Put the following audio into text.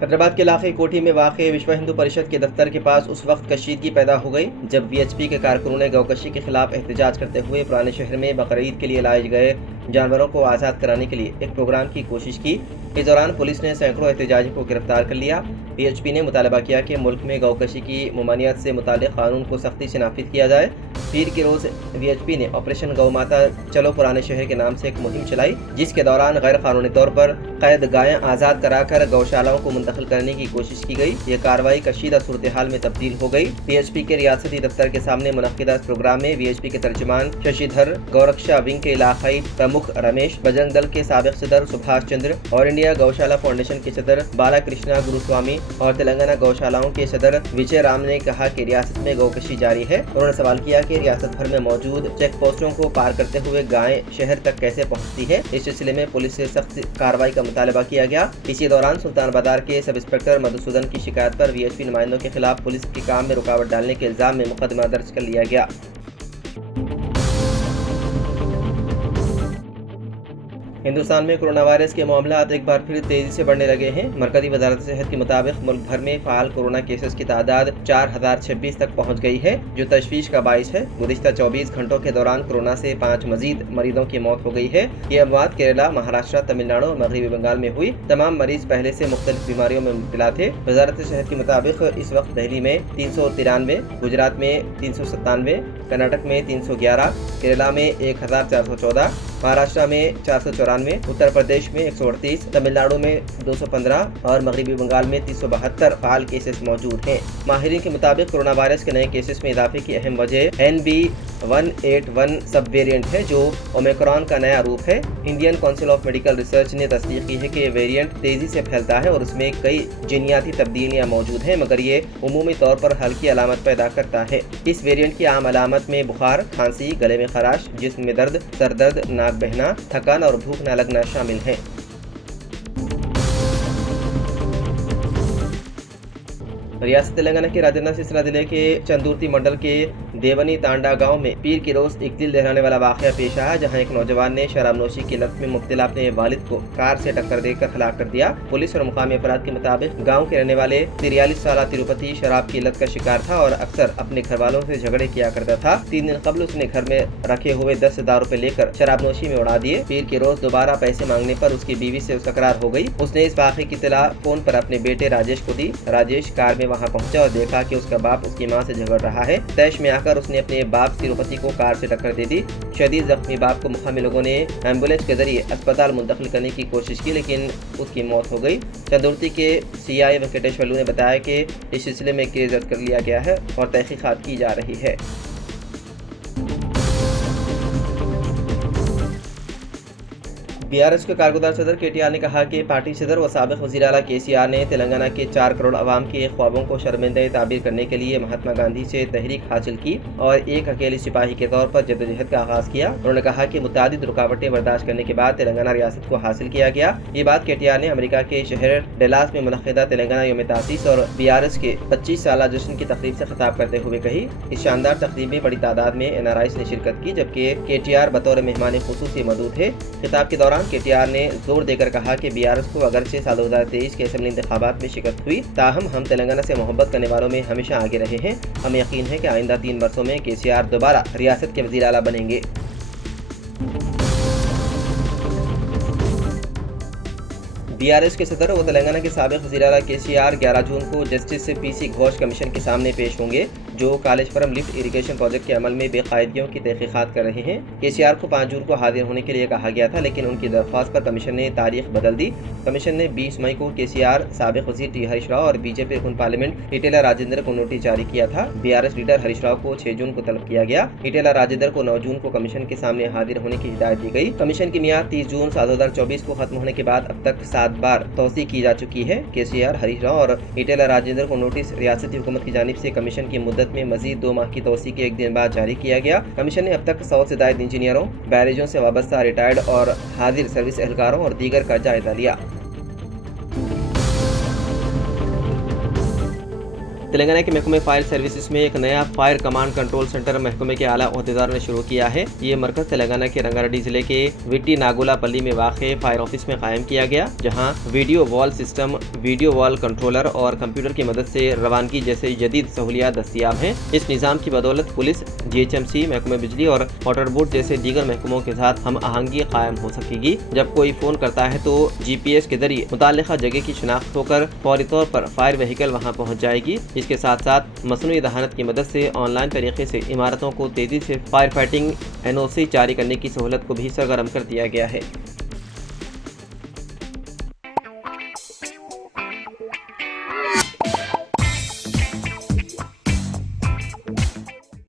हैदराबाद के इलाके कोठी में वाक़ विश्व हिंदू परिषद के दफ्तर के पास उस वक्त कशीदगी पैदा हो गई जब वीएचपी के कारकुनों ने गौकशी के खिलाफ एहतजाज करते हुए पुराने शहर में बकरीद के लिए लाए गए जानवरों को आज़ाद कराने के लिए एक प्रोग्राम की कोशिश की। इस दौरान पुलिस ने सैकड़ों एहतजाजियों को गिरफ्तार कर लिया। वीएचपी ने मुतालबा किया कि मुल्क में गौकशी की ममानियत से मुताल्लिक़ कानून को सख्ती से नाफिज किया जाए। पीर के रोज़ वीएचपी ने ऑपरेशन गौ माता चलो पुराने शहर के नाम से एक मुहिम चलाई, जिसके दौरान गैर कानूनी तौर पर कैद गायें आज़ाद कराकर गौशालाओं को मुंतकिल करने की कोशिश की गई। ये कार्रवाई कशीदा सूरत हाल में तब्दील हो गई। वीएचपी के रियासती दफ्तर के सामने मुनक्किदा इस प्रोग्राम में वीएचपी के तर्जुमान शशिधर, गौरक्षा विंग के इलाकाई प्रमुख रमेश, बजरंग दल के साबिक सदर सुभाष चंद्र, ऑल इंडिया गौशाला फाउंडेशन के सदर बालाकृष्णा गुरुस्वामी और तेलंगाना गौशालाओं के सदर विजय राम ने कहा कि रियासत में गौकशी जारी है। उन्होंने सवाल किया कि रियासत भर में मौजूद चेक पोस्टों को पार करते हुए गायें शहर तक कैसे पहुंचती है। इस सिलसिले में पुलिस से सख्त कार्रवाई का मुतालबा किया गया। इसी दौरान सुल्तान बाजार के सब इंस्पेक्टर मधुसूदन की शिकायत पर वीएचपी नुमाइंदों के खिलाफ पुलिस के काम में रुकावट डालने के इल्जाम में मुकदमा दर्ज कर लिया गया। हिंदुस्तान में कोरोना वायरस के मामलात एक बार फिर तेजी से बढ़ने लगे हैं। मरकजी वजारत सेहत के मुताबिक मुल्क भर में फ़ाल कोरोना केसेस की तादाद 4026 तक पहुँच गई है, जो तशवीश का बाइस है। गुज़िश्ता 24 घंटों के दौरान कोरोना से 5 मजीद मरीजों की मौत हो गई है। ये अमवात केरला, महाराष्ट्र, तमिलनाडु और मगरबी बंगाल में हुई। तमाम मरीज पहले से मुख्तलिफ बीमारियों में मुब्तला थे। वजारत सेहत के मुताबिक इस वक्त दिल्ली में 393, गुजरात में 397, कर्नाटक में 311, केरला में 1414, महाराष्ट्र में 494, उत्तर प्रदेश में 138, तमिलनाडु में 215 और मगरबी बंगाल में 372 फाल केसेस मौजूद हैं। माहिरीन के मुताबिक कोरोना वायरस के नए केसेस में इजाफे की अहम वजह NB181 सब वेरिएंट है, जो ओमिक्रॉन का नया रूप है। Indian council of medical research ने तस्दीक की है कि वेरिएंट तेजी से फैलता है और उसमें कई जीनियाती तब्दीलियां मौजूद हैं, मगर ये उमूमी तौर पर हल्की अलामत पैदा करता है। इस वेरिएंट की आम अलामत में बुखार, खांसी, गले में खराश, जिस्म में दर्द, सर दर्द, नाक बहना, थकान और भूख न लगना शामिल है। रियासत तेलंगाना के राजन्ना सिलसिला जिले के चंदुर्ती मंडल के देवनी तांडा गांव में पीर की रोज एक दिल दहलाने वाला वाकया पेश आया, जहां एक नौजवान ने शराब नोशी की लत में मुब्तला अपने वालिद को कार से टक्कर देकर हलाक कर दिया। पुलिस और मुकामी अफराद के मुताबिक गांव के रहने वाले 43 साल तिरुपति शराब की लत का शिकार था और अक्सर अपने घर वालों से झगड़े किया करता था। 3 दिन कबल उसने घर में रखे हुए 10,000 रुपए लेकर शराब नोशी में उड़ा दिए। पीर की रोज दोबारा पैसे मांगने पर उसकी बीवी से तकरार हो गई। उसने इस वाक़े की इत्तला फोन पर अपने बेटे राजेश को दी। राजेश कार में वहां पहुंचा और देखा कि उसका बाप उसकी मां से झगड़ रहा है। तैश में आकर उसने अपने बाप तिरुपति को कार से टक्कर दे दी। शदीद जख्मी बाप को मुकामी लोगों ने एम्बुलेंस के जरिए अस्पताल मुंतकिल करने की कोशिश की, लेकिन उसकी मौत हो गई। चंदुर्ती के CI वेंकटेश्वरलू ने बताया कि इस सिलसिले में केस दर्ज कर लिया गया है और तहकीकात की जा रही है। BRS के कारगुजार सदर KTR ने कहा कि पार्टी सदर व साबिक वज़ीर आला KCR ने तेलंगाना के 4 करोड़ अवाम के ख्वाबों को शर्मिंदा ताबीर करने के लिए महात्मा गांधी से तहरीक हासिल की और एक अकेले सिपाही के तौर पर जद्दोजहद का आगाज़ किया। उन्होंने कहा कि मुतादिद रुकावटें बर्दाश्त करने के बाद तेलंगाना रियासत को हासिल किया गया। ये बात KTR ने अमेरिका के शहर डलास में मुनक़्क़िदा तेलंगाना यौम तासीस और BRS के 25 साला जश्न की तकरीब से खिताब करते हुए कही। इस शानदार तकरीब में बड़ी तादाद में NRIs ने शिरकत की, जबकि KTR बतौर मेहमान खुसूसी मौजूद थे। खिताब के दौरान KTR ने जोर देकर कहा कि BRS को अगरचे साल 2023 के असेंबली इंतखाबात में शिकस्त हुई, ताहम हम तेलंगाना से मोहब्बत करने वालों में हमेशा आगे रहे हैं। हमें यकीन है कि आइंदा 3 वर्षों में KCR दोबारा रियासत के वज़ीर आला बनेंगे। BRS के सदर व तेलंगाना के साबिक वज़ीर आला KCR 11 जून को जस्टिस PC घोष कमीशन के सामने पेश होंगे, जो कालेजपुरम लिफ्ट इरिगेशन प्रोजेक्ट के अमल में बेकायदगियों की तहकीकात कर रहे हैं। KCR को 5 जून को हाजिर होने के लिए कहा गया था, लेकिन उनकी दरख्वास्त पर कमीशन ने तारीख बदल दी। कमीशन ने 20 मई को KCR, साबिक वज़ीर T हरीश राव और BJP रुकन पार्लियामेंट इटेला राजेंद्र को नोटिस जारी किया था। BRS लीडर हरीश राव को 6 जून को तलब किया गया। इटेला राजेंद्र को 9 जून को कमीशन के सामने हाजिर होने की हिदायत दी गई। कमीशन की मियाद 30 जून 2024 को खत्म होने के बाद अब तक 7 बार तौसी की जा चुकी है। KCR, हरीश राव और इटेला राजेंद्र को नोटिस रियासती हुकूमत की जानिब से कमीशन की मुद्दत में मजीद 2 माह की तौसी के 1 दिन बाद जारी किया गया। कमीशन ने अब तक 100 से ज़ायद इंजीनियरों, बैरेजों से वाबस्ता रिटायर्ड और हाजिर सर्विस एहलकारों और दीगर का जायजा लिया। तेलंगाना के महकमे फायर सर्विसेज में एक नया फायर कमांड कंट्रोल सेंटर महकमे के आला ओहदेदारों ने शुरू किया है। ये मरकज तेलंगाना के रंगारेड्डी जिले के विट्टी नागोलापल्ली में वाक़ फायर ऑफिस में कायम किया गया, जहां video wall system, video wall controller और कंप्यूटर की मदद से रवानगी जैसे जदीद सहूलियात दस्तियाब हैं। इस निज़ाम की बदौलत पुलिस, GHMC, महकमे बिजली और वाटर बोर्ड जैसे दीगर महकमों के साथ हम आहंगी कायम हो सकेगी। जब कोई फ़ोन करता है तो GPS के जरिए मुताल्लिक़ा जगह की शिनाख्त होकर फौरी तौर पर फायर व्हीकल वहां पहुंच जाएगी। इसके साथ साथ मसनूई दहानत की मदद से ऑनलाइन तरीके से इमारतों को तेज़ी से फायर फाइटिंग NOC जारी करने की सहूलत को भी सरगर्म कर दिया गया है।